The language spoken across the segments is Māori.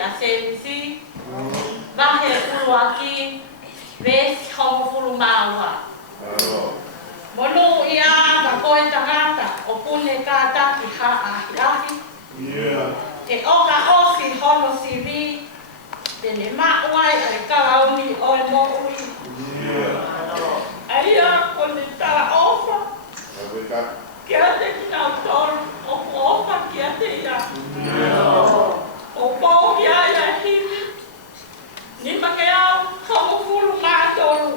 a servisi, vahe fulu aki, ves homo fulu maua. Monu ia ka koe tangata o pune ka taki ha ahi ahi. Ke oka osi hono sivi, tene mauai ale kalauni o e mo ui. Aia kone tala ofa. Kia te kina tonu o ofa kia te ia. O pō kia ia himi. Ni make au homo fulu maa tonu.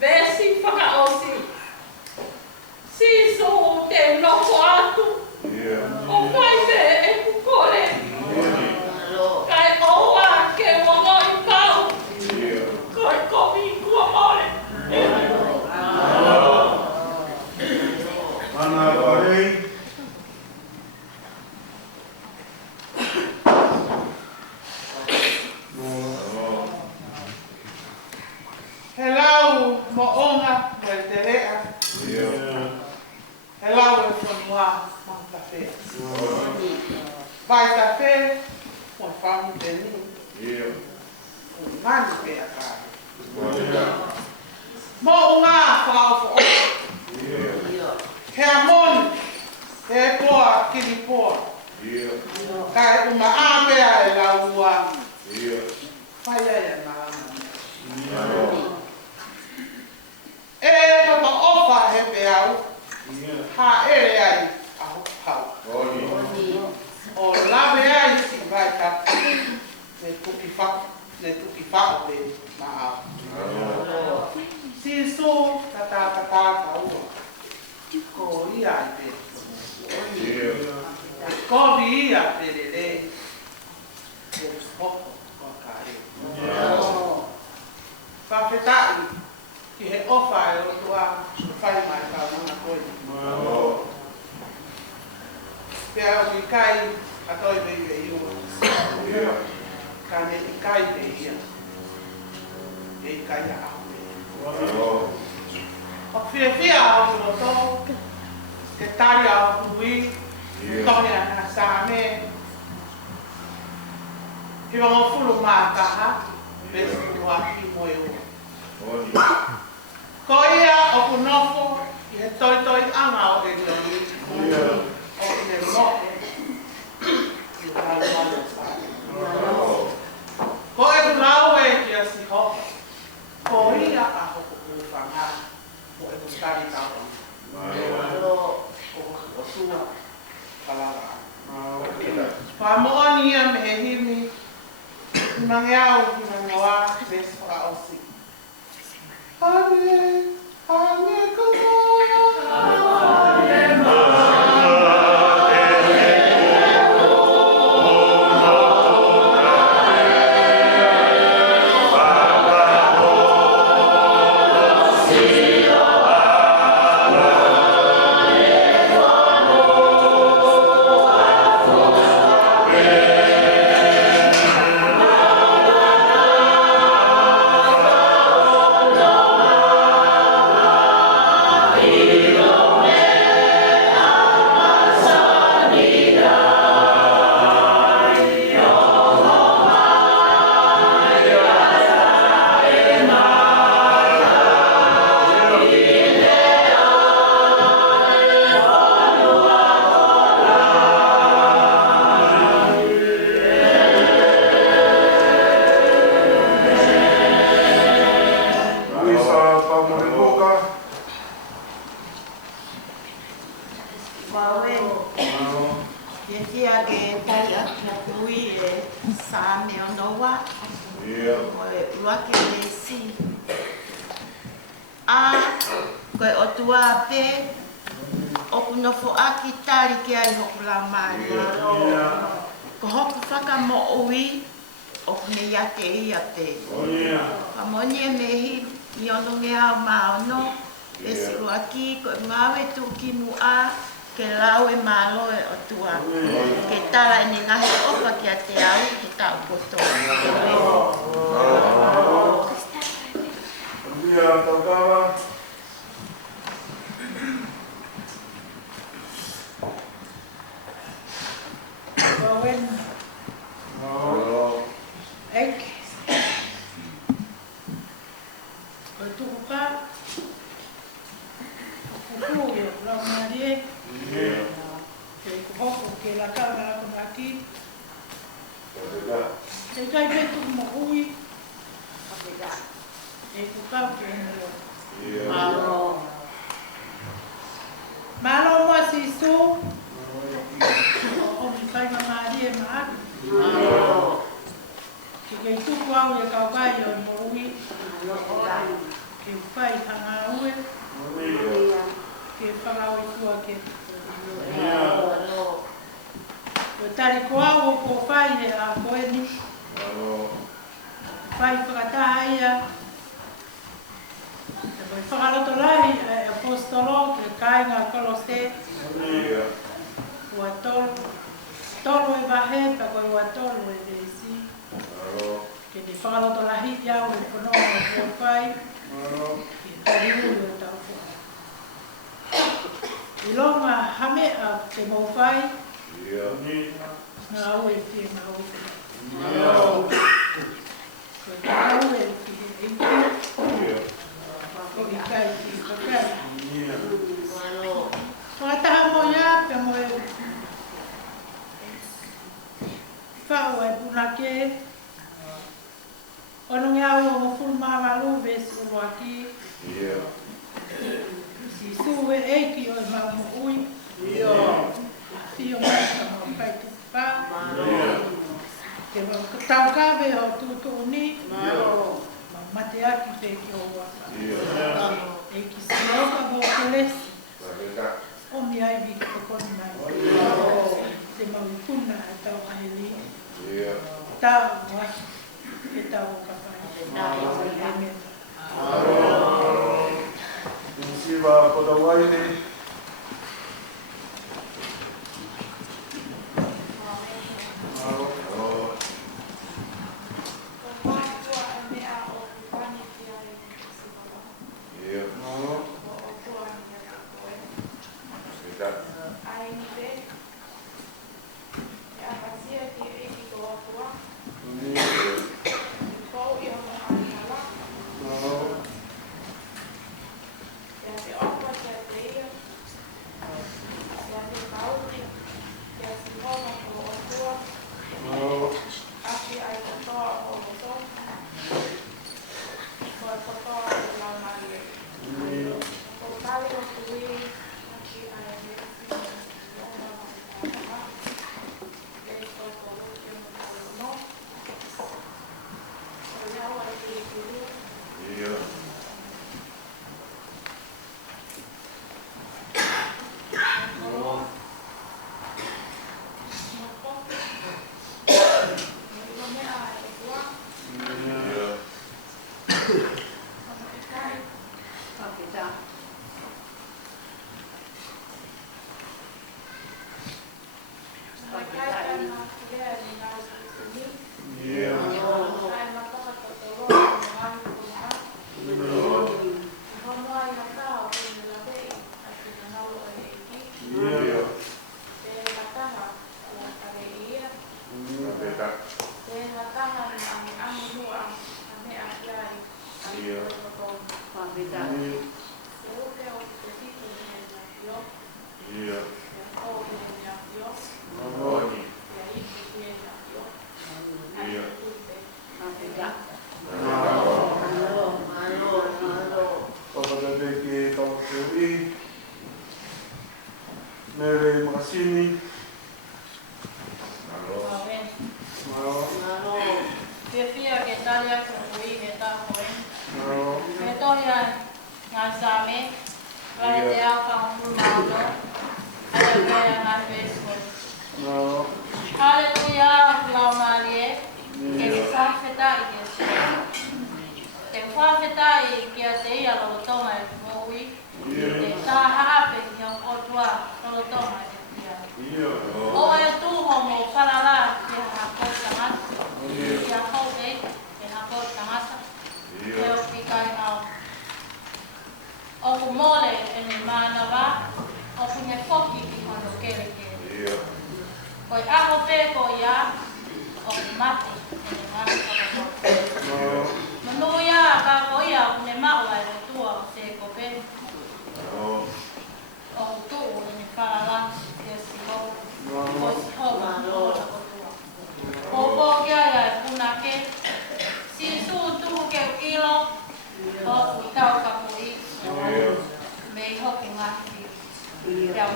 Vesi whakaosi. Si so te noko atu. O whai te e kukore. Kai oa ke wongo i pau. Kai komi kua mole. Mana kore. Helau mo onga mo te rea. Helau e whanua mang ta whea. Vai ta whea, mo whamu te ni. O mani whea kāre. Mo unga whao whao. Hea moni, he poa kiri poa. Kai uma āpea e laua. Whaia e nā. E papa ofa he pe au. Ha ere ai au pau. O lawe ai si vai ka. Ne tuki whako pe ma au. Si so kata ka ua. Ko ia ai pe. Ko vi ia pe le le. E spoko ko kare. Whawhetai. Ki he ofa e o tua whai mai ka mana koe. Pea o i kai a toi vei vei ua. Ka ne i kai vei ia. E i kai a au. O whiawhia o i roto. Ke tari au kui. Tone ana sa me. Ki wango fulu maa kaha. Besi kua ki moe ua. Ko ia o kunofo i he toi anga o e noni. O i he moe. I tau mana sa. Ko e kunau e ki a si hoka. Ko ia a hoko kuwhanga. Mo e kutari tau. Ko o sua. Kalala. Whamoa ni ia me he himi. Mangeau ki mangoa ves wha osi. Ame komoa. Ke lau e malo e o tua. Ke tala e ni ngahi opa ki a te au, ke tau poto. Dia takawa. Bawen. No. e. Ke kuhoko ke la kāmera kona ki. Te kai petu mo hui. E kukau ke heno. Malo mo sisu. O mi kai mamari e maatu. Ke kei tuku au e kaukai o mo hui. Ke whai hanga ue. Ke whakau i tua ke. Ko tari ko au o ko whai he a koe ni. Whai whakataha ia. E mai whakaloto lahi e apostolo ke kāinga kolose. Ua tolu. Tolu e wahe pa koe ua tolu e reisi. Ke te whakaloto lahi iau e whanau o ko whai. Ke tari ui o tau whai. I longa hamea te mawhai. Ngā au e whie ngā au e whie. Ko te au e whie e whie. Ko i kai ki whakai. Whakataha mo ia pe mo e whao e punake. Ono ngā au o mawhuru mawalu vesi o waki. Si suwe eiki o e mau mo ui. Fio mai ka mau kai tuku pā. Te mau tau kawe o tutu ni. Mate aki pe ki o waka. Eiki siloka mo kelesi. O mi ai vi ka koni mai. Te mau puna e tau aheli. Tau waki. E tau o ka pai. Siva Kodawaini.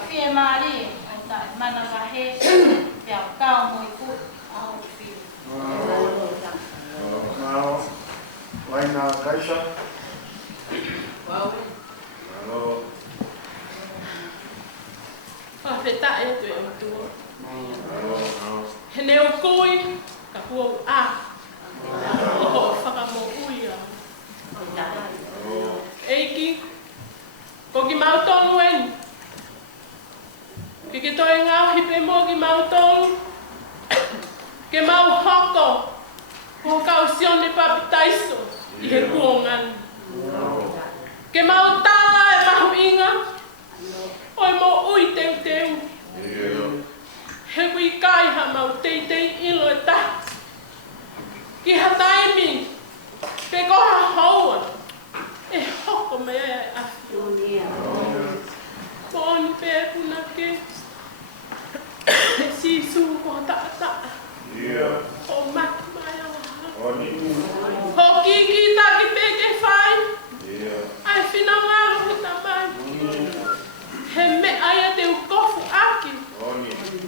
fie mari o ta mana mahe ya kau mo iku au fi. Now, Laina Kaisa. Hello. Whawheta e tu e matua. Hene o koi, ka kua u a. Oho whakamo uia. Eiki, ko ki mautongu eni. Ki ke toi ngau hipe mo ki mautongu. Ke mau hoko, ko kau sione papitaiso, i he kuongan. Ke mau tala e mahu inga, oi mo ui teu teu. He kui kai ha mau teitei ilo e ta. Ki ha taimi, pe koha haua, e hoko mea e ahi. Poni pe puna ke, e sisu ko ta. O mati mai o ha. Ho kiki ta ki pe ke whai. Ai whina ngaro ki ta mai. He me aia te ukofu aki.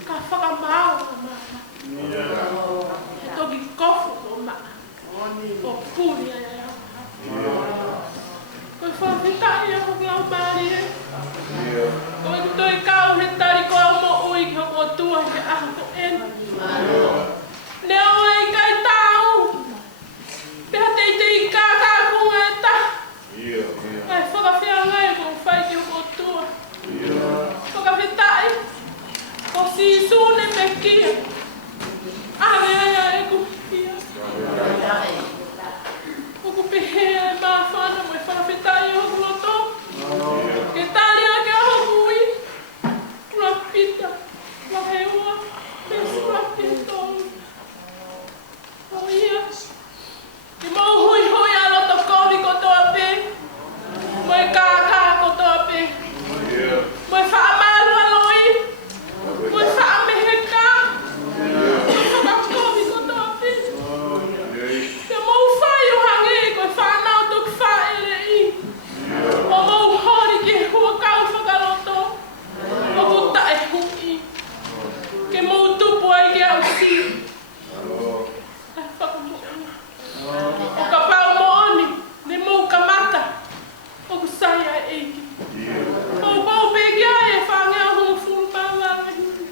Ka whakamao o maa. He toki kofu o maa. O puri aia o ha. Koe whawhitai a hoki au maari e. Koe kutoi kau he tari ko au mo ui ki hoko tua he aha ko eni. Nea oi kai tau. Pea teitei kākā kunga e ta. Ai whakawhia ngai ko whai ki hoko tua. Whakawhitai. Ko si sune me kia. Awe aia e kuhia. Oku pehea e maa whana mo e whakawhitai e hoku loto. Ke tali a ke hoku ui. Kura pita. Waheua. Mesra pitong. Oh ia. Ki mau hui a loto kohi ko toa pe. Mo e kākā ko toa pe. Mo e whaamaru aloi. Mo e whaameheka. Mo e whakakohi ko toa pe. Ke mau whai o hange ko e whanau tuk whaele i. O mau hori ki hua kau whakaloto. O kuta e hui. Ke mau tupu ai ki au si. Ai whakamoa. O ka pau mooni, ne mau ka mata. O ku sai ai eiki. O pau peki ai e whangea hongo furu pāwanga huri.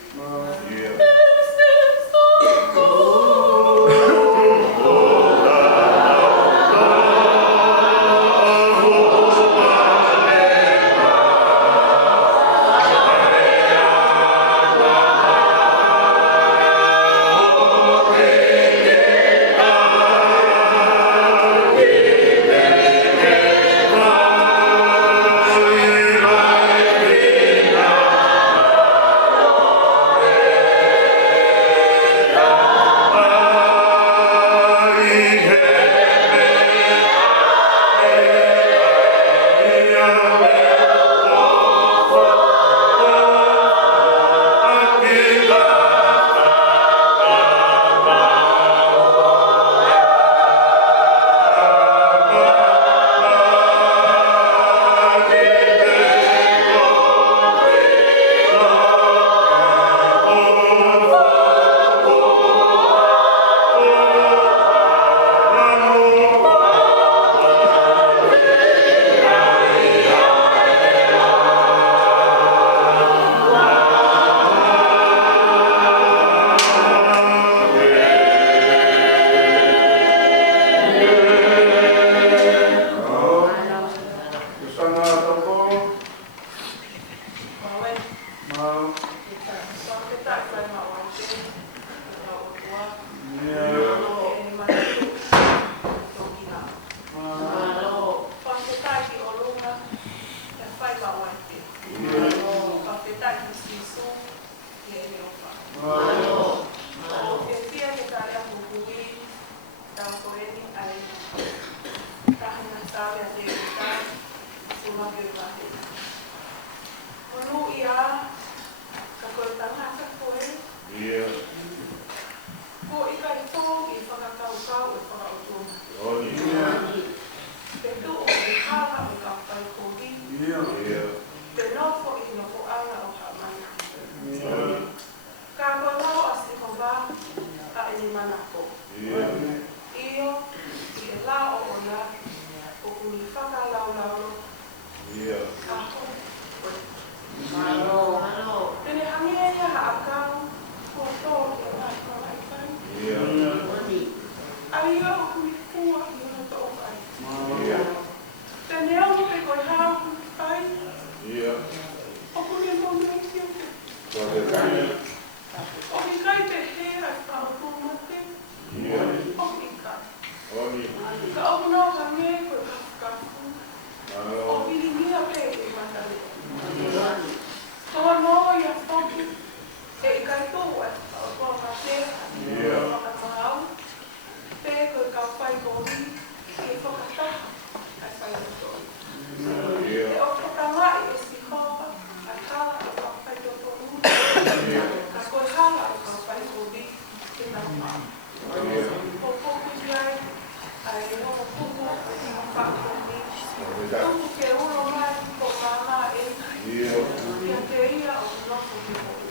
O mi kai te he ai whātu mate. O mi kai. Ka o no ka nge koe kafu. O pili ngia pe e matare. Toa no ia whoki. E i kai tō e. O toa ka te. O ka tahau. Pe koe ka whai kōri. E whakataha. Ai whai o tō. E o whakangai e si hōpa. A kala o ka whai tō tō uru. Ka koe hala o ka whai kōri. Te nā mā. O kōku iai. Ai e o kuku. E o whakoni. Kuku ke ulo mai. Ko māma e. Kia te ia o nofo te hoi.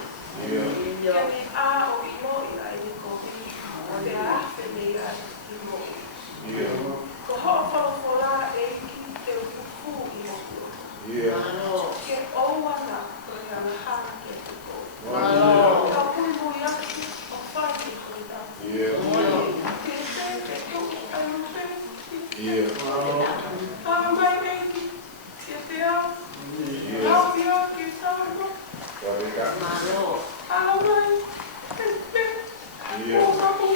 Kia ni a o ino i ai ni kōri. Te awhi ni ai i moi. Ko hoa whawhora e ki te uku i moku. Ke ouana ko he anahana ke te kou. Ka pui mui aki o whai ki koe nā. Ke te te tuku ai no te. Hana mai meiki. Ke te au. Au ki au ki sāno. Hana mai. Te te. O kapu.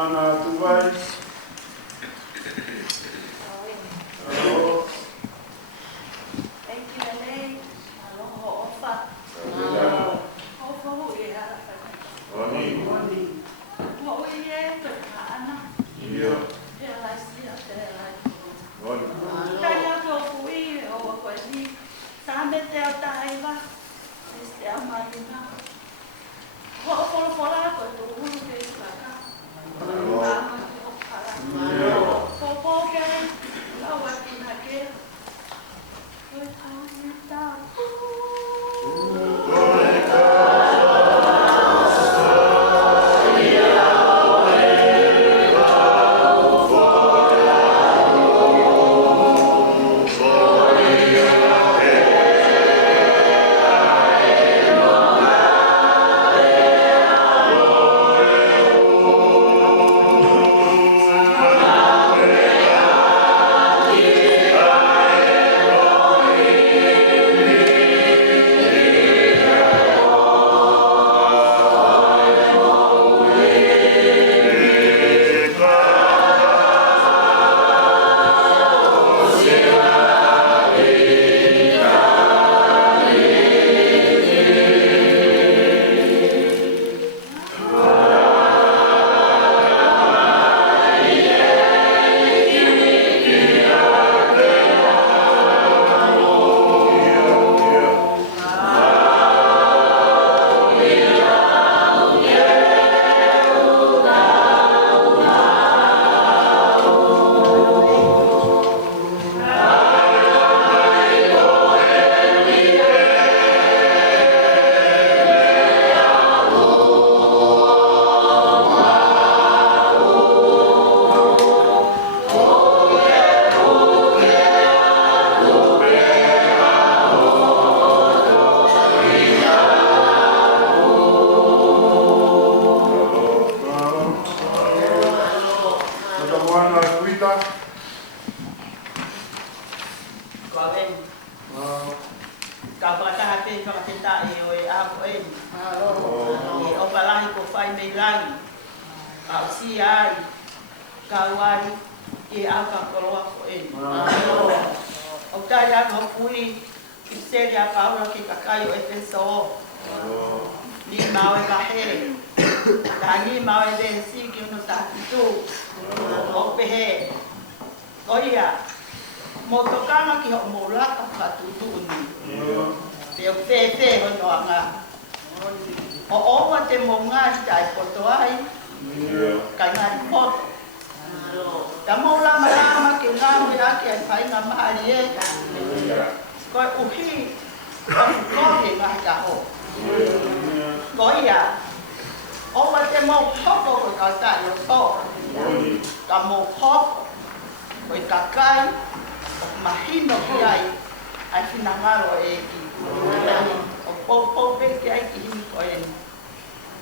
Ana tuai.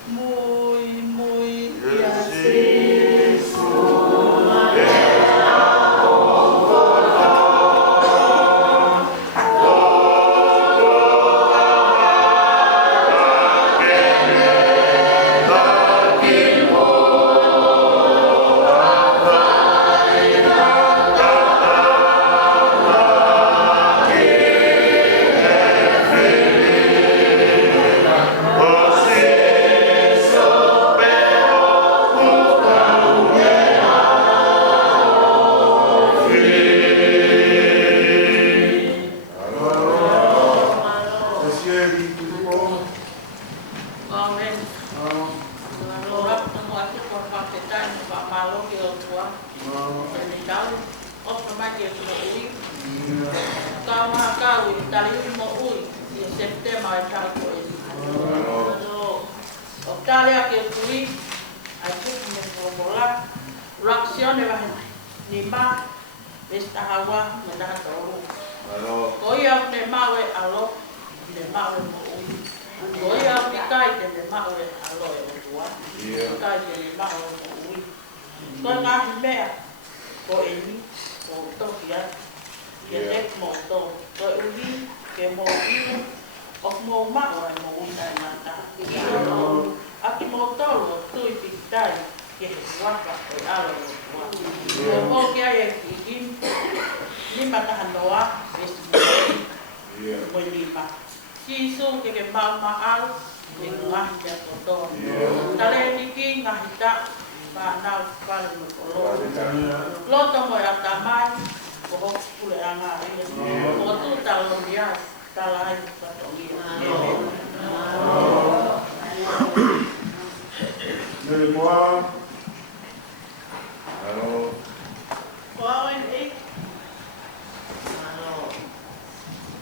Muy, mai ke mo ui. Ka ma ka ui tali mo ui. Ia September e tau ko e. O tali ke ui. Ai ku me mo la. Reaksione va ni ma esta hawa me da toro. Ko ia ne ma we alo. Ne ma we mo ui. Ko ia pikai ne ma we alo e tua. Pikai ne ma we mo ui. Ko nga mea ko eni ko to kia ke tek mo to ko uli ke mo iu o mo ma o mo una nata aki mo to lo tu i pitai ke waka o alo ko ke ai ki ni mata hanoa es mo lima si so ke ma al ni ngah ja to tale ni ki ngah ta Now, lo tomo ya tamai, ko pule anga ini, ko tu talon dia, talai patongi. Memoir. Hello. Power eight.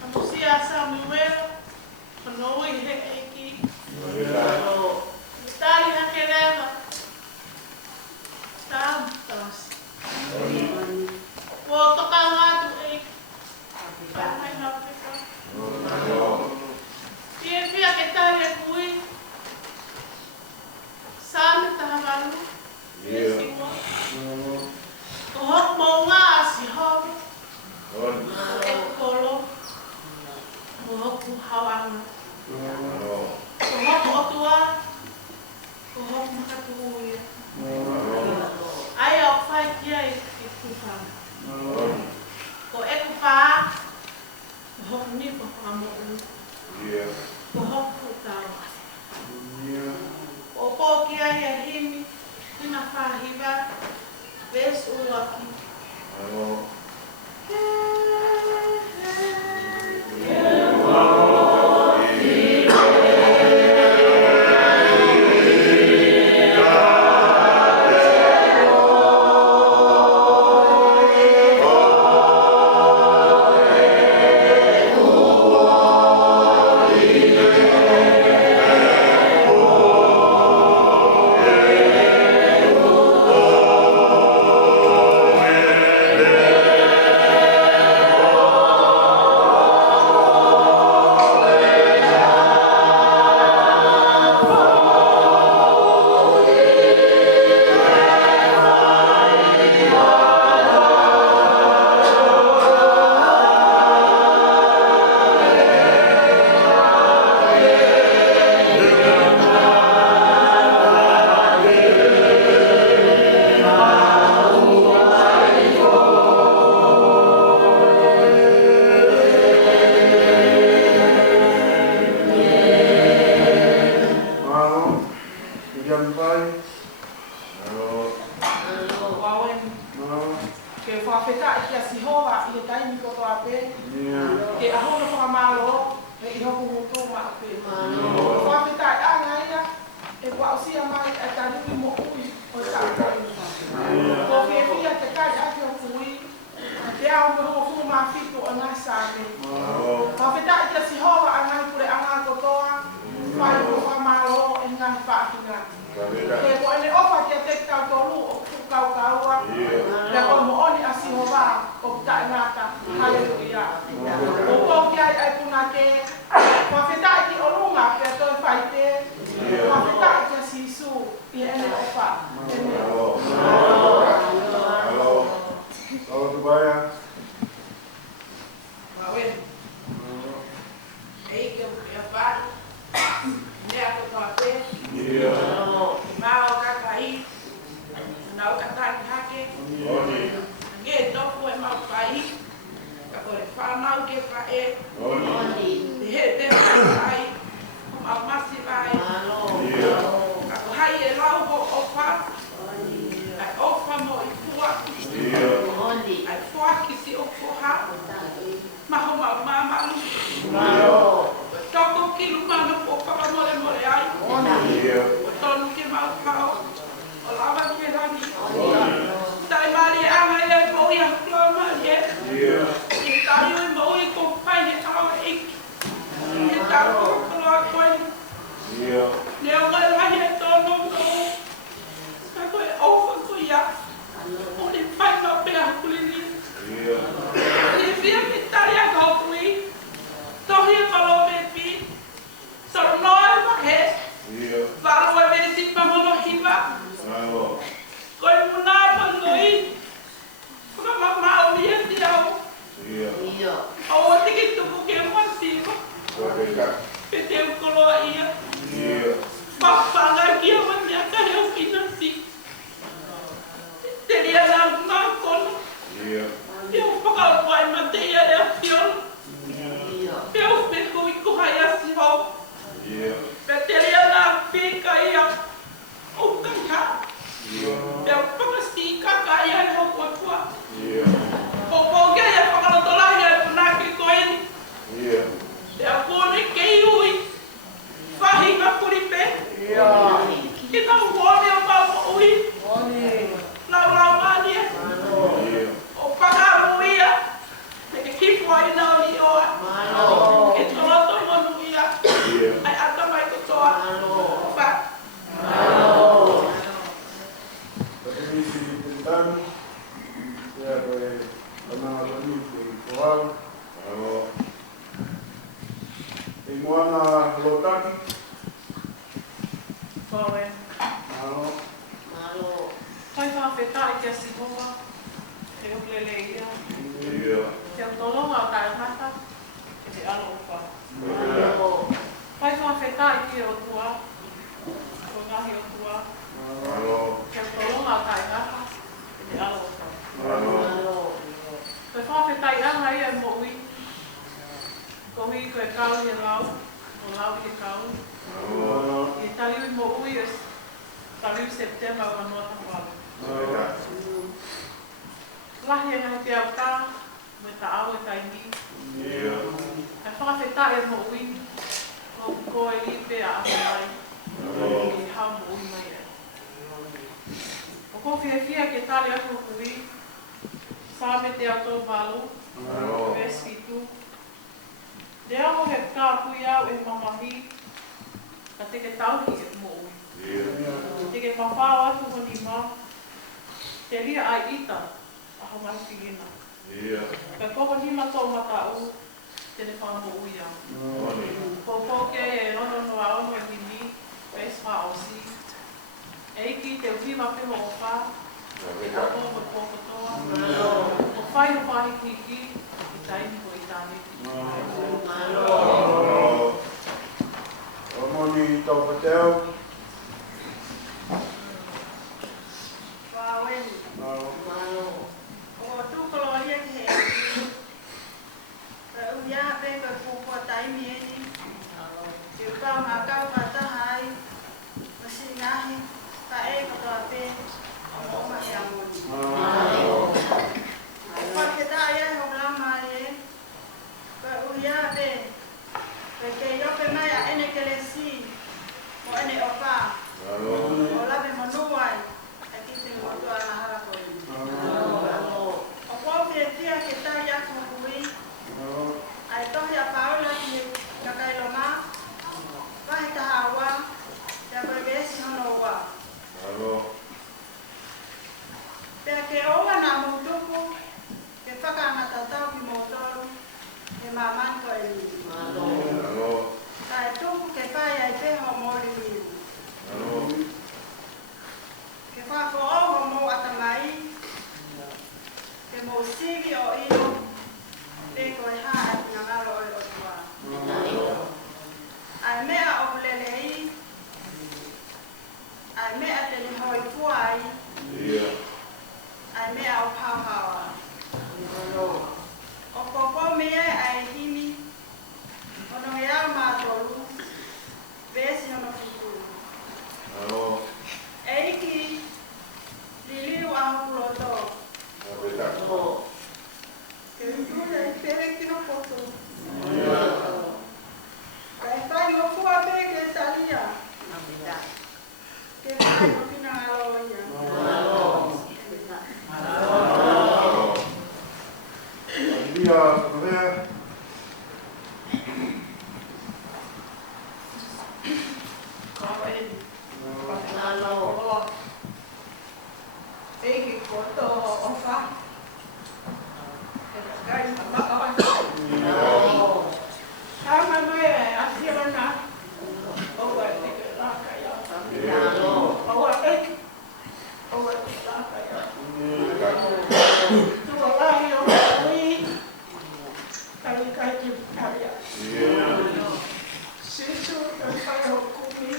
Amo siasa Samuel, Hanoi heki. Tali hakeleva. Tapas. Wo toka nga tu e. Bahay na peka. Pia ke tali kui. Sana tahabalu. Siwa. Kohok mo nga si hom. Ekolo. Kohok ku hawang. Kohok otua. Kohok makatuwi. Ai au fai kia e kufa. Ko e kufa. Ko ni ko amo. Ko ko tau. O ko kia e himi. Ina fahiba. Ves uaki. Maria Koe. Pai whawhetai kia simoa. E ukulele ia. Te utolonga o tae mata. E te alo upa. Pai whawhetai kia o tua. O ngahi o tua. Te utolonga o tae mata. E te alo upa. Koe whawhetai anga ia mo ui. Ko hui koe kau i lau. O lau i kau. I taliu mo ui e taliu September o anua tapualu. Lahi e ngahi te au tā, me ta au e taimi. E whakawhetai e mo ui, o koe i pe a awhai. I hau mo ui mai e. O ko whiawhia ke tali atu o kui, sā me te au tō malu, veskitu. Te au he kā kui au e mamahi, ka teke tauhi e mo ui. Teke mawhao atu honi ma, te ria ai ita, aho mai whigina. Ka koko hima tō mata u, tene whamo ui au. Koko ke e ono noa ono e hini, pes wha o si. Eiki te uhima peho o wha, te kapo mo koko toa. O whai no whahi kiki, i taimi ko i tāne. Moni tau pateo. Waweni. O tūkolo ia ki he eki. Ka uia pe ka kukua taimi eni. Ki ukau ngā kau pataha ai. Masi ngahi. Ka e katoa pe. O moma e amoni. Whaketa ia ho lama e. Ka uia pe. Ka ke iope mai a ene kelesi. Mo ene opa. O labe monuai. O kua ke tia ke tai aku kui, ai tohi a paula ki kakailoma, wahi tahawa, te apagesi hono wa. Pea ke oa nā mautuku, ke whakaangatatau ki motoru, he maman koe ni. Ka e tuku ke pai ai peho mori ni. Ke whako oho mo atamai, ke mo sigi o io, pe koe haa ati ngā ngaro o tua. Ai mea o lelei, ai mea te ni hoi puai, ai mea o pauhawa. O koko mea ai himi, ono he au mātoru, vesi ono fuku. Eiki, liliu au puloto. Ke ujule i pere kino poto. Ka e whai o kua pe ke talia. Ke whai o kina aloia. Lia, Korea. Eiki koto o wha. Kai mama awa. Hama mai e asirona. Owa te ke laka ia. Owa eiki. Owa te laka ia. Tua lahi o ui. Kai kai ki karia. Sisu kai kai o kumi.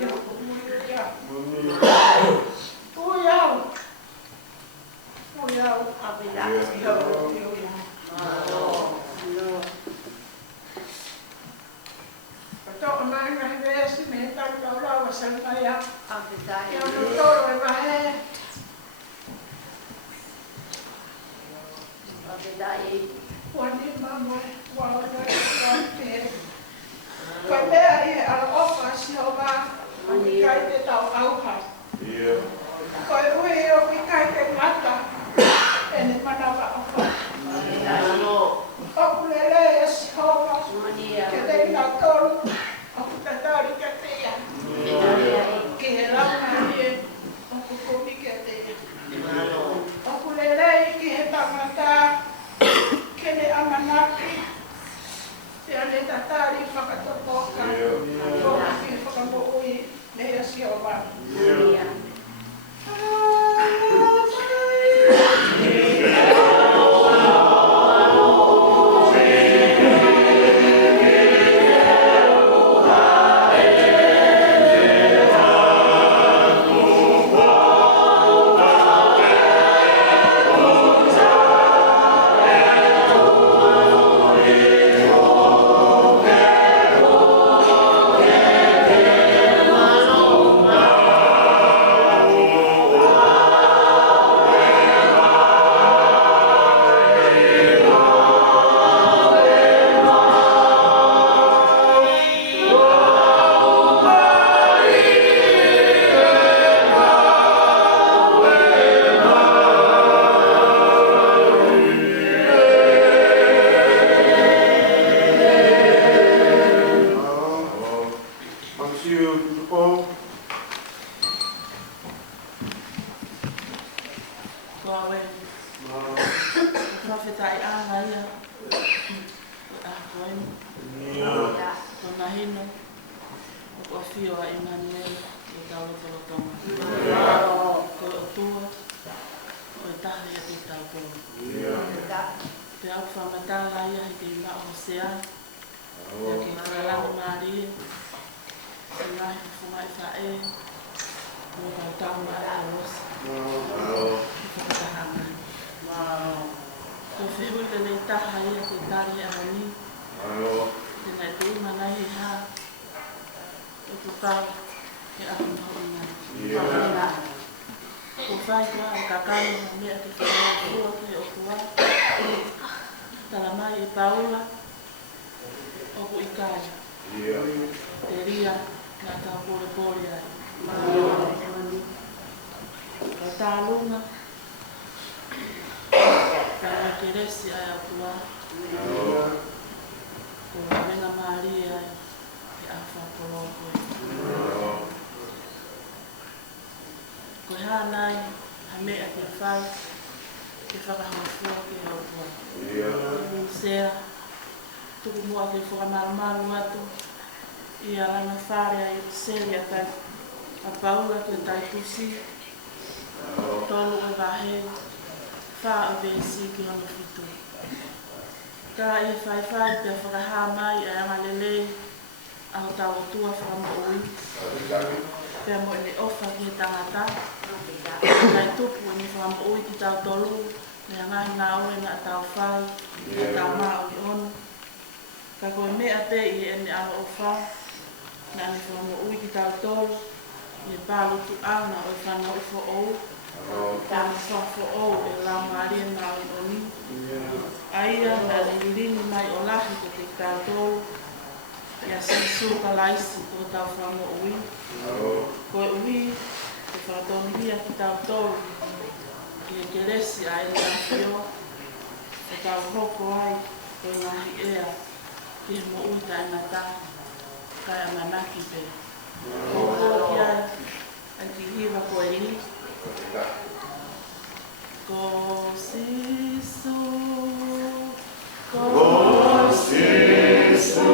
Ia kumi ia. Uyau. Abila. Katoa mai ngahi vesi me tau tau lawa sanpaya. Ia no toro e mahe. Wani mamoi wawana wante. Koe mea i ala opa si hoba. Kai te tau auha. Koe ui o ki kai te ngata. Ene manawa opa. Oku lele e si hoba. Ke te ina toru. Oku te tauri ke te ia. Ki he launa e. Oku kumi ke te ia. Oku lele whetai anga ia. Koen. Kona hino. O fio a Emmanuel. E tau le whakatonga. Ko o tua. O e tahi a te tau pō. Te au whamatala ia he te ima o sea. Ia ke whakalango Maria. Se mai whungai whae. Mo tau tau mai a rosa. Whakatahanga. Ko whihui le nei taha ia te tari a rani. Tēnei te imanai he hā. O tu kau ke ahu maunga. Ko whai kua o kakau na mea te whanau kua ke o kua. Tala mai e paula. O ku i kaya. Te ria na tau pore pore ai. Ka tālunga. Ka ke resi ai a kua. Ko venga Maria ai. Ke a whaporo koe. Ko hānai, ha mea te whai, ke whakahawhua ke hau kua. Sea, tuku mua ke whakamāramaru atu, i a rana whare ai te seri a tai, a paula ke tai pusi, tolu e wahei, wha a vesi ki hana whitu. Ka i whai pe whakahā mai a anga lelei, aho tau atua whakamoui. Pea mo ele ofa ki he tangata. Nai tupu ni whakamoui ki tau tolu, le angahi ngā oe na tau whai, na tau mao i ono. Ka koe mea pe i ene aho o wha, na ane whakamoui ki tau tolu, i pālu tu ana o whanau i whaou. Tāna whaou e la maria ngā i oni. Aia na rini mai o lahi ko te tau tolu, ia sisu ka laisi ko tau whamoui. Koe ui, te whakatonihia ki tau tolu, ki e keresi a ele a whio, e tau hoko ai, koe ngahi ea, ki he mo ui tai ngata, kai a manaki pe. Koe ki ai, ai ki hiwa koe ini. Ko sisu, ko sisu,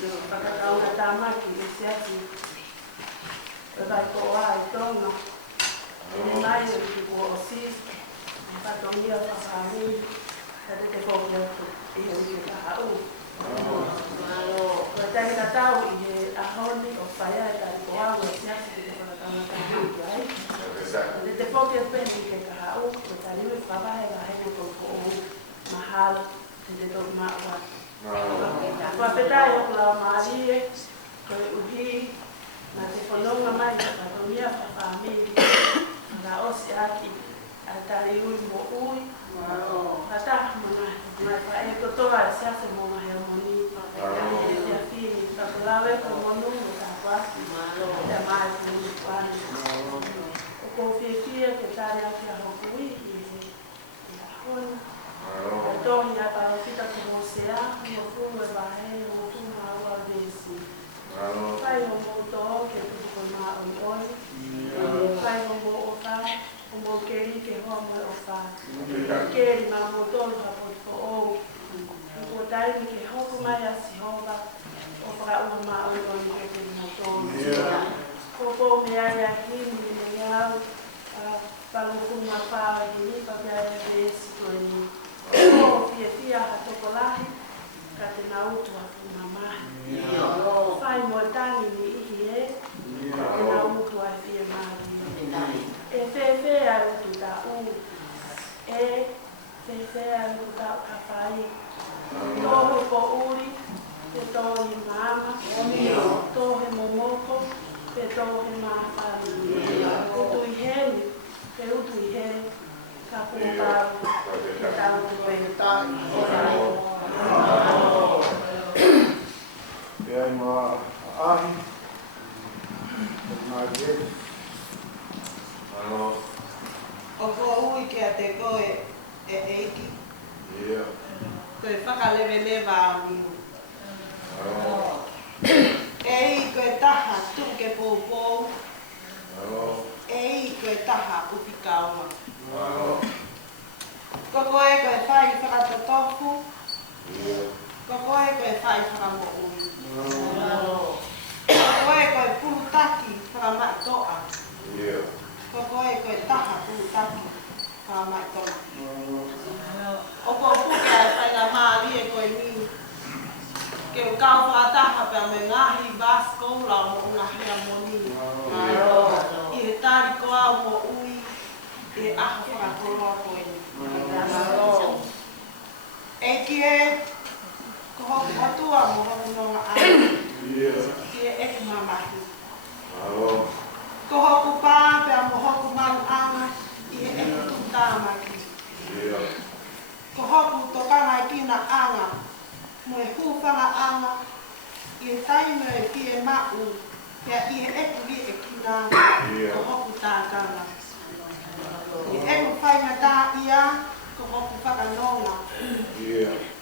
Whakakaunga tāmaki e se atu. E vai ko a e tonga. E mai e ki kua o sis. Whatongia whakami. Ka te kōki atu i he uke ka hau. Kua tari ka tau i he ahoni o whaia e tari ko au e se atu ki te whakakaunga tāmaki ai. Te kōki atu e ni ke ka hau. Kua tari ui whawahe wa hei ko ko o mahalo. Te toku maa Kua petai o kula maarie, koe uhi, na te whanonga mai ka whatongia whawhamiri, nga osi aki, a tari ui mo ui, kata mana, mai whae kotoa e siase mo mahe o moni, e te awhiri, kakulawe ko monu mo ka kwasi, te mai ko moni kwani. O ko whiawhia ke tari aki a hoku ihi, e ahona, Tohi a pao kita ko sea, mo fumo e vahe, mo fumo a ua vesi. Pai o mo to ke tuku ko maa o oi. Pai o mo o ka, o mo keri ke hoa mo o ka. Keri ma mo tolu ha po ko o. Ko taimi ke hoku mai a si hova, o whaka ua maa o oi ke tuku mo tolu. Ko po me ai a kini me ngau, panguku ma pao e ni pa pia e vesi ko e ni. Fia ha tokolahi ka te nautu a kuna mahi. Whai mo tangi ni ihi e, ka te nautu a fia mahi. E whewhe a utu ta u. E whewhe a utu ta u ka whai. Tohe po uri, te tohi mama. Tohe momoko, te tohe mahawhari. Utu i heni, te utu i heni. Ka pukaru, ke tau tue. E ai mā ahi, e mā gere. O ko ui ki a te koe e eiki. Koe whakalewelewa a miu. E i koe taha tuke pōpō. E i koe taha upi kauma. Ko koe koe whai whakatotofu. Ko koe koe whai whakamo ui. Ko koe koe purutaki whakamatoa. Ko koe koe taha purutaki whakamatoa. O ko puke a whaina maari e koe ni. Ke o kau whataha pia me ngahi baskola mo ngahi a moni. I he tari ko au mo ui. E aho whakatoroa koe ni. E ki e ko hoku atua mo hoku nonga ai. Ki e eku mamahi. Ko hoku pā pia mo hoku maru anga i e eku tutamaki. Ko hoku tokanga i kina anga mo e hūwhanga anga i e taime e ki e mau pia i e eku li e kina ko hoku tākanga. I eku whainga tā ia ko hoku whakanonga.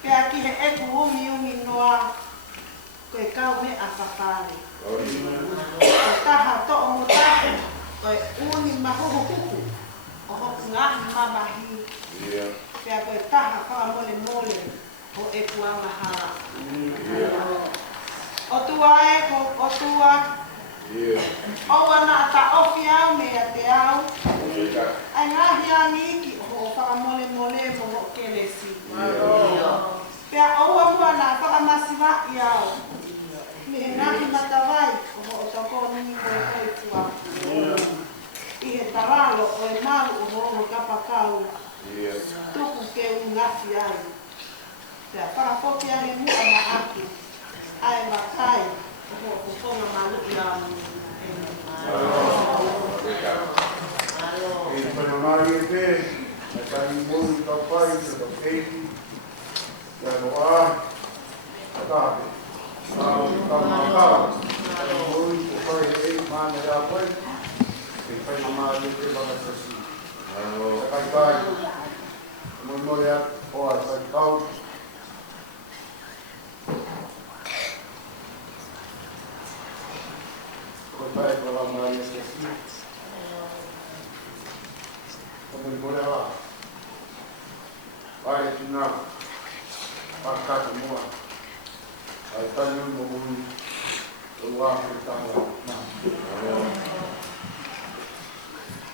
Pea ki he eku umi noa koe kau me a whakare. Ko taha to'o mo tahu koe uni mahuhu huku o hoku ngahi mamahi. Pea koe taha whakamole mole o eku anga hara. O tua e ko o tua Owa na ta ofi au me a te au. Ai ngahi a niki o whakamole mole mo ho kelesi. Pea owa mua na whakamasiwa i au. Me he ngahi matawai o ho o toko nini koe koe tua. I he taralo o e maru o ho o kapakau. Tuku ke u ngafi ai. Pea whakapoki ani mua na aki. Ai wakai. O fonga malu i au. E whanamari e te, e tani mōni ka pai, te ka keiki, te ano a, ka tāpe. Nāo i ka mākara, tani mōni ka pai e māne rea pai, e whanamari e te wanga kasi. E kai kai, mōi mōre a, o a kai kau, pai para lá e assim. Como ele mora lá. Vai de novo. Para cá de novo. Aí tá no mundo wā ke tanga.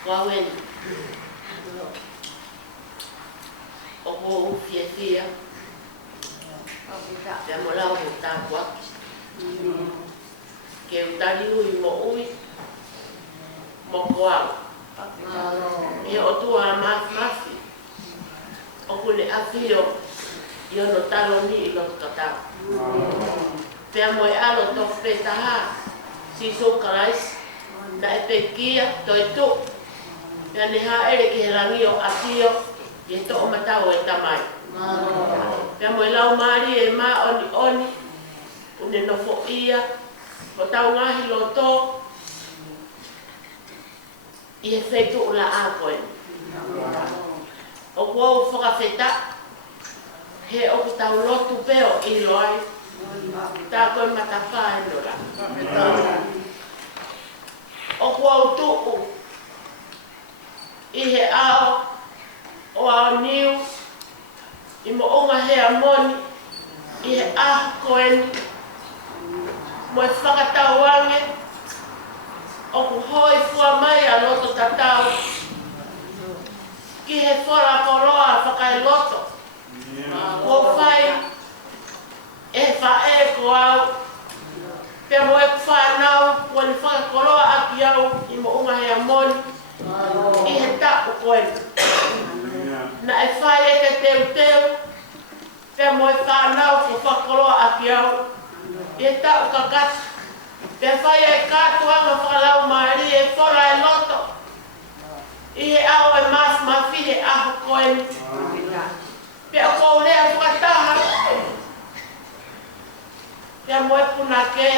Wawen. Oho fia. Pia mo lau mo tā waki. Ke utari ui mo ui. Mo koau. E o tua mafi. O kule afio. I ono talo ni I loto katau. Pia mo e alo tofu petaha. Siso kalais. Na e pekia toi tu. Pia ne ha ere ki he rangi o afio. I e to o matau e tamai. Pia mo e lau maari e ma oni. Une no fo ia. Mo tau ngahi loto. I e feitu la a koe. O kua o whakawheta. He o tau lotu peo I loai. Tā koe matawha e nora. O kua o tuku. I he ao. O ao niu. I mo onga he amoni. I he aho koeni. Mo e whakatau wange. O ku hoi fua mai a loto tatau. Ki he whora koroa whakai loto. Ko whai. E whae ko au. Pea mo e whanau. Kua ni whakakoroa aki au. I mo unga he amoni. I he tapu koeni. Na e whai e te teu. Pea mo e whanau ko whakakoroa aki au. I he tapu kakati. Pea whai e kātuanga whakalau maari e whora e loto. I he ao e mafi he aho koeni. Pea kou lea whakataha. Pea mo e puna ke.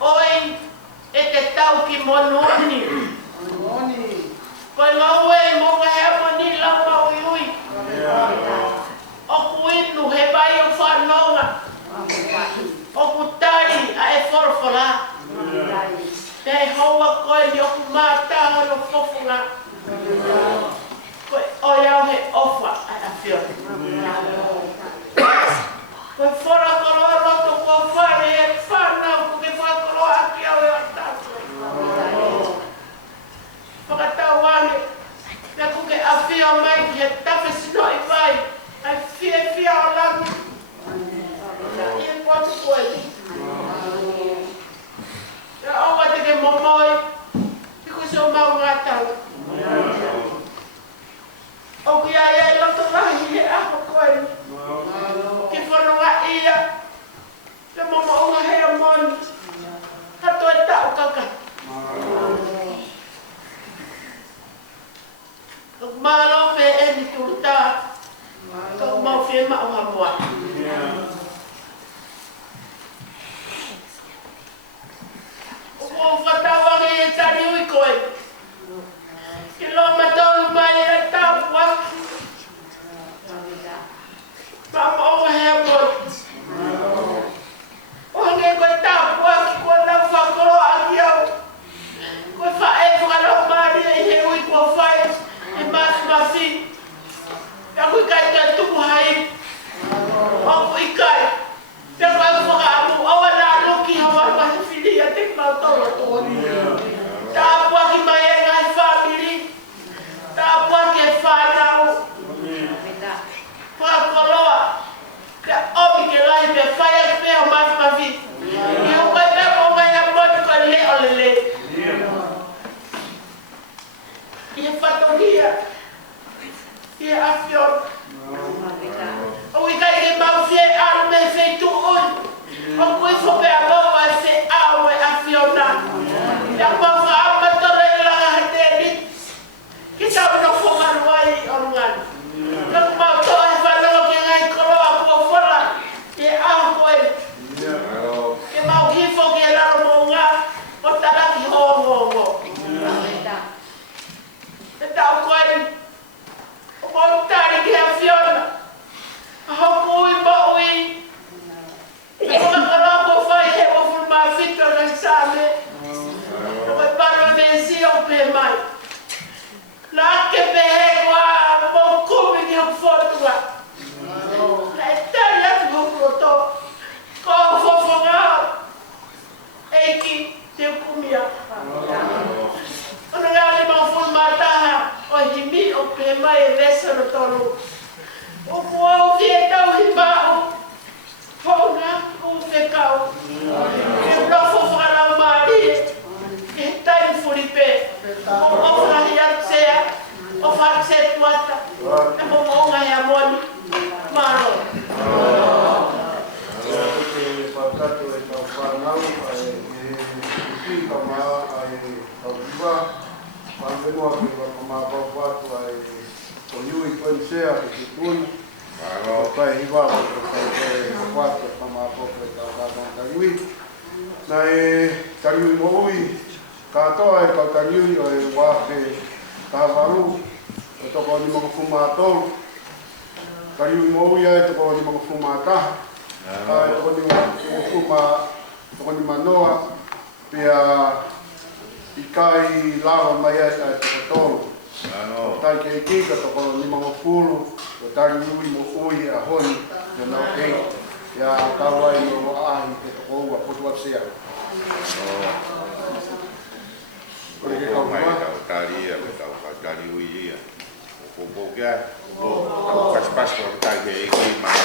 Oi e te tau ki mononi. Koe ngau e mo ka hea moni lauma ui ui. O ku inu he vai o whanonga. O ku tari a e whorwhora. Te hoa koe ni o ku mātaha no whofunga. Koe o iau he ofa a whiona. Koe whora koroa roto kua whare e whanau ku ke whakoroa aki au e atako. Whakatau wange. Te ku ke awhia mai ki he tawhi sino I vai. Ai whia o langu. I e potu koe ni. Te aua te ke momoi. Te ku so mau ngātau. O ki a e loto rahi he aho koe ni. Ki whanonga ia. Te mama unga he amoni. Hato e tau kaka. Tuk mālo whe e ni tūta. Tuk mau whe mao hamoa. O whatawangi e tari ui koe. Ki lo matonu mai e tau waki. Mama unga he amoni. O hange koe tau waki koe nau whakoro aki au. Koe whae whakarau maari e he ui kua whae. E mafi. Pea kui kai te tuku hai. O kui kai. Pea kai whakaamu. Awa nā loki hawa wahi whiri a te mau toro tōni. Tā puaki mai e ngai whamiri. Tā puaki e whanau. Whakakoloa. Pea omi ke lai pea whaia ki pea o mafi. I hukai pea ko ngai a moti koe le o lele. I he whatongia. I he awhion. O i kai ke mau whie aru me whei tu ui. O kui whopea maua e whei au e awhiona. Ia mau whaama tore I langa he tēni. Ki tau no whongaru ai o rungani. Naku mau toa he whanonga ki ngai koroa kua whora. I he ahu koe. Ke mau hifo ki e laro mo ngā. O taraki hongo. Te tau koe. O mau tari ki a whiona. A hoku ui mo ui. Te whakakarau ko whai he ofu mā whito na sāme. Te koe paro me si o pe mai. Nā ke pe he kua mō kumi ki hoku whotua. Na e tari atu hoku o tō. Ko o whowhonga au. tato e tau whanau, e ki ka maa ai tau kiwa, whanwenua ki waka maa watu ai o iui kwenusea ki ki tunu, o kai hiwa o kai te watu ka maa popo e tau whanau kariui. Na e kariui mo ui, katoa e ka kariui o e wafe kawaru, e toko ni mga fumatolu, kariui mo ui ai toko ni mga fumataha, ai toko ni manoa, pia ikai lava mai ai toko tolu. Tai ke kika toko ni mga fulu, o kariui mo ui a honi, yo nau kei, ya kawai mo ahi te toko ua potua sea. Kore ke kau mai tau taria, tau kariui ia. Popo kia, tau pas-pas kau tai ke iki mai.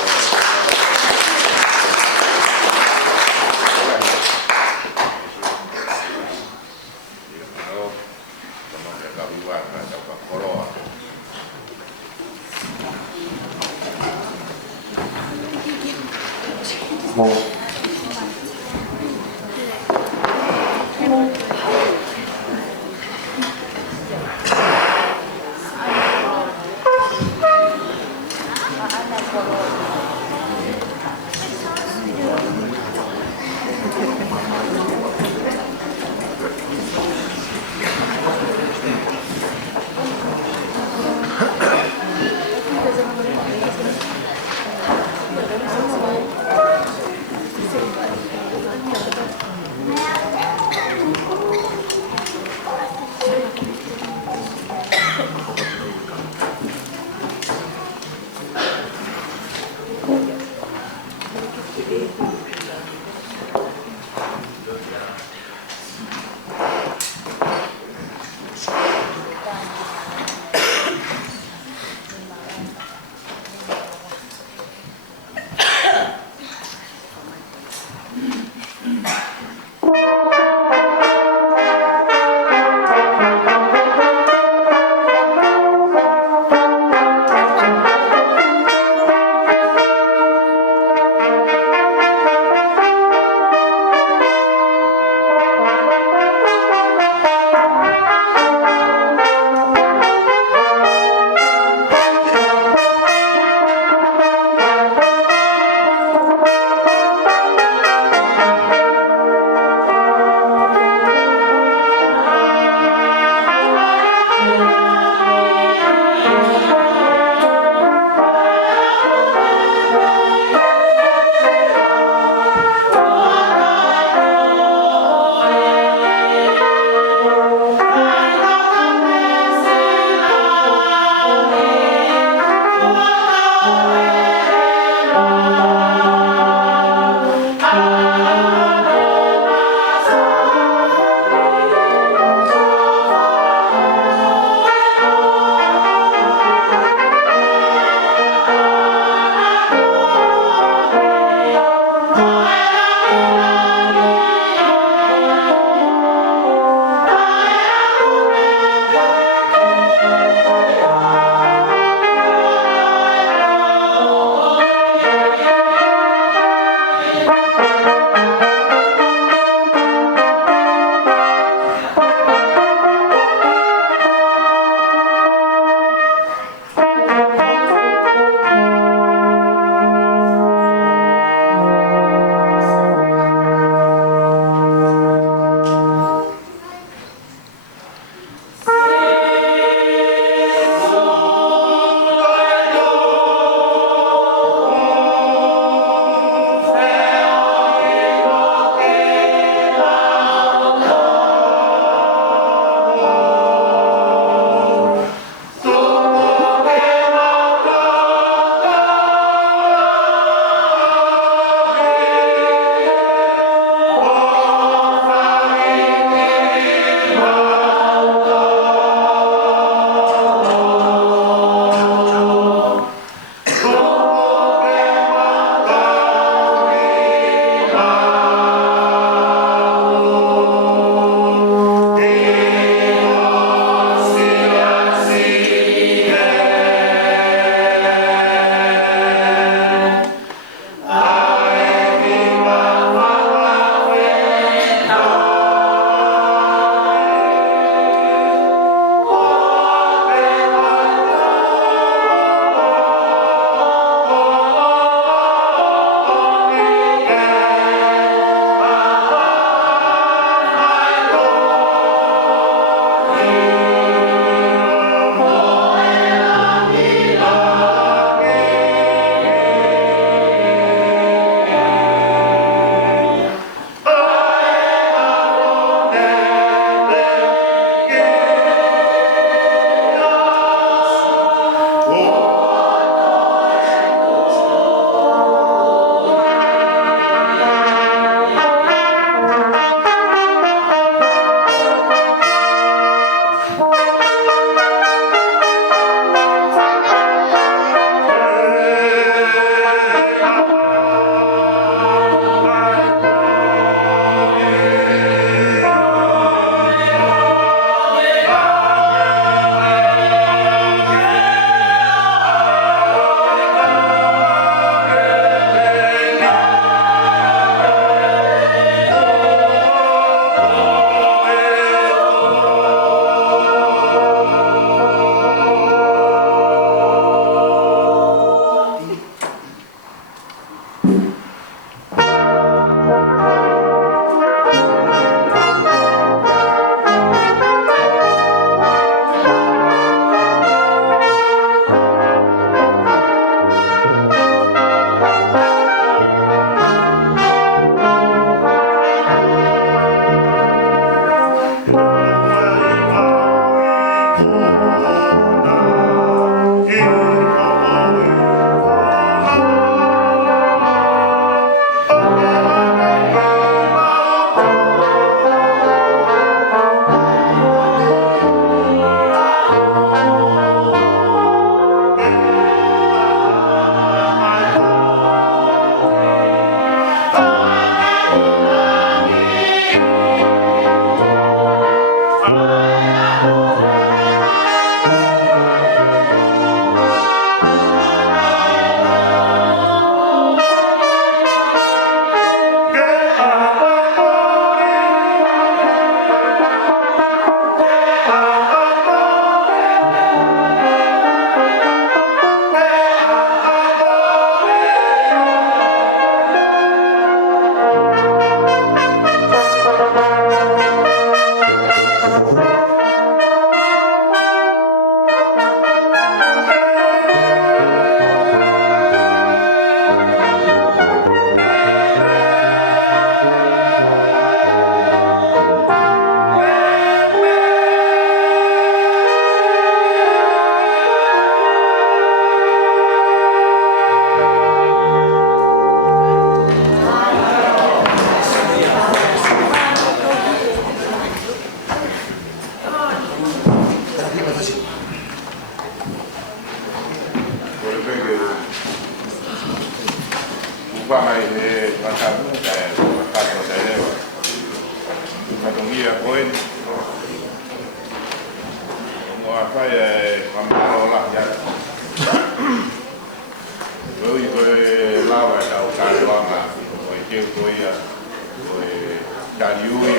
tariui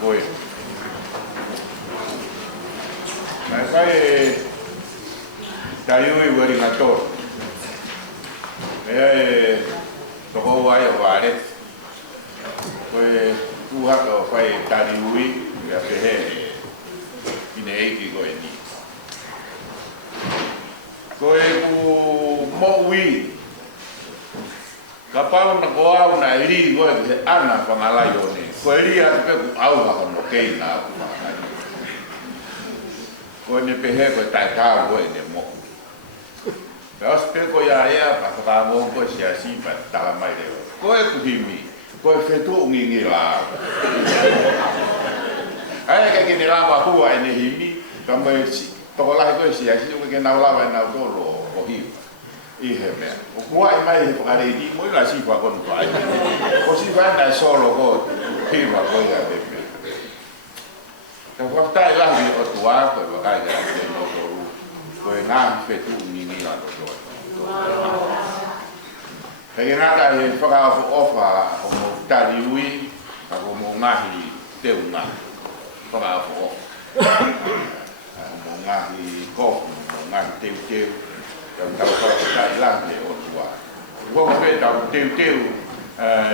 koe mai kai tariui wari ngator toko wai o ware koe uha ko pai tariui ya pehe ine eiki koe ni koe ku mo'ui kapau na koau na iri koe ke ana pangalai one koe iri atu pe ku au ha no kei na aku pangalai koe ne pehe koe tai kau koe ne mo peos pe koe ia pa kakamo koe siasi pa talamai leo koe ku himi koe fetu ngingi la ai ka kini lava hua ene himi kamai toko lahi koe siasi koe ke nau lava e nau tolo o hiu ihe mea o kua i mai he whakarei mo i la sifa konu pai o sifa na solo ko hiwa koe a pepe ka whaftai lahi o tua koe wakai ka te no toru koe ngā fetu nini la to toi hei ngata he whakawha ofa o mo tari ui ka ko mo ngahi teu ngā whakawha ofa mo ngahi kofu mo ngahi teu teu tau whakawha lang he o tua whaka pe tau teu teu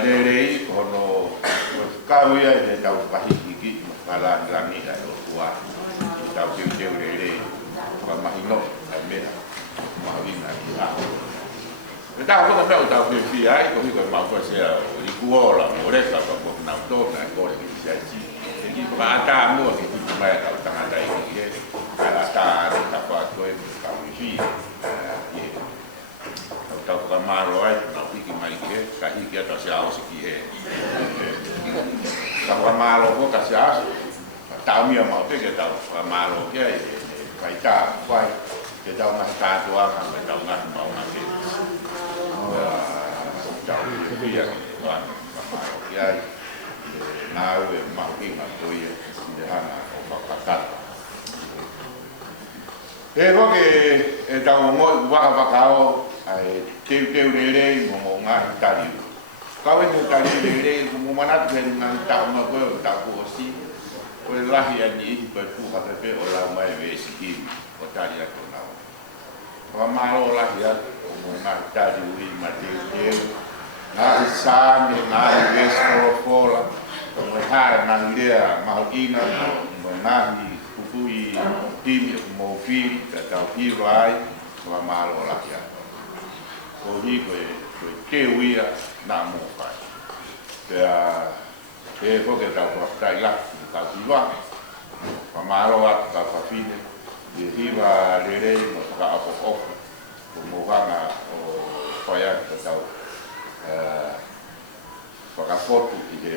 rerei hono kawia he tau whahiki mo kalanrangi ai o tua tau teu teu rerei whamahino ai mea mahawina i aho e tau whaka mea o tau whiwhi ai ko hiko mau koe sea o rikuola mo reka pa ko nau tōna e kore ki sea si e ki whaka ata mua ki hiko mai tau tangata i ki e ala tā reka whakoe tau whiwhi tau whakamaro ai nau hiki mai ki e ka hiki ata sea aosi ki e tau whakamaro ko ka sea aso tau mia mau te ke tau whakamaro ki ai kai tā whai ke tau ngahi kātua ka me tau ngahi mau ngahi tau whiwhi ai whakamaro ki ai nāu e mahuinga toi e te hana o whakakata he hoke e tau ngoi whakawhakao ai teu teu rerei mo ngahi tariu kau e tariu rerei mo manatu he ngang tau ma koe o tau ko osi koe lahi ani ihi koe puha pepe o lau mai me esiki o tari ato nau whamaro lahi atu mo ngahi tariu i ma teu teu ngahi sāne, ngahi veskorofora mo hara ngahi rea mahuina mo ngahi kukui timi mo whiri ka tau hiro ai whamaro lahi atu o hi koe teu ia nā mō whai. Te whoke tau whaktai la, tau hiwa, whamaro atu tau whawhine, te hiwa rerei mo whakaapo ofu, o mō whanga o whai atu tau whakafotu ki te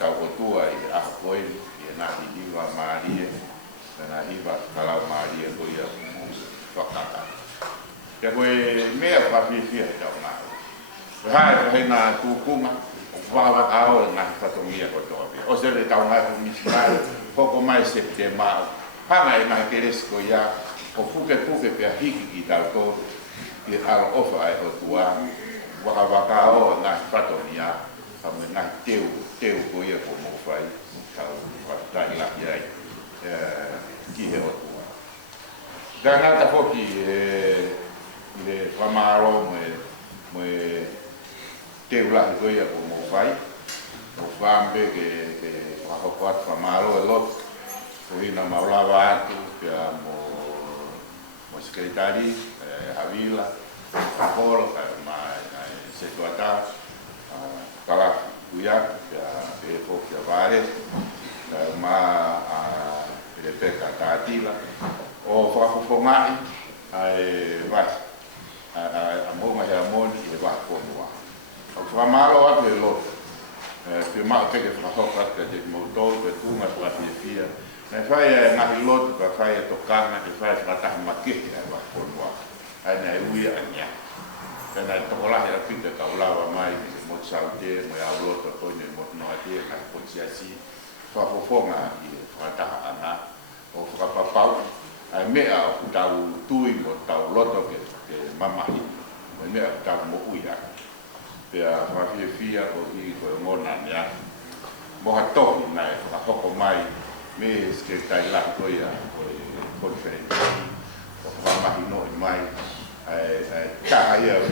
tau kotua i aha koeni, i nāhi hiwa maarie, nā hiwa kalau maarie koia mō whakata. Te koe mea whawhiwhia he tau ngā. Hai hei nā tūkunga, o whawa kao e ngā whatongia ko toa pia. O se le tau ngā kumisi mai, hoko mai se te mao. Hanga e ngā teresi ko ia, o puke pia hiki ki tau tōru, ki alo ofa ai o tua, whawa kao e ngā whatongia, hame ngā teu ko ia ko mō whai, tau whatai laki ai, ki he o tua. Ka ngāta hoki i le whamaro mo teu lahi koe ia ko mō whai. Mo whambe ke whahoko atu whamaro e lot. Ko hina maulawa atu pia mo sekretari, Havila, Kahoro, Setu Ata, Kalafi Kuya, pia e Fokia Vare, Rebeka Tātila. O whahofongai, ai vai a monga he amoni e wa konua o whamaro atu e loto pe mao teke whahoka atu te moutou pe kunga tua fia na whai ngahi loto ka whai e tokanga ke whai whataha makehi ai wa konua ai nei uia ania pena e tokolahi a pita ka ulawa mai mo tsaute mo au loto koine mo noa te ka konsiasi whahofonga i whataha ana o whakapapau ai mea o tau tui mo tau loto ke mamahi, mo mea o tau mo ui aki. pea whawhiawhia o i koe ngona nea. Moha tohi mai, ka hoko mai, me ske tai la koia o i conference. O whamahi noi mai, ka haia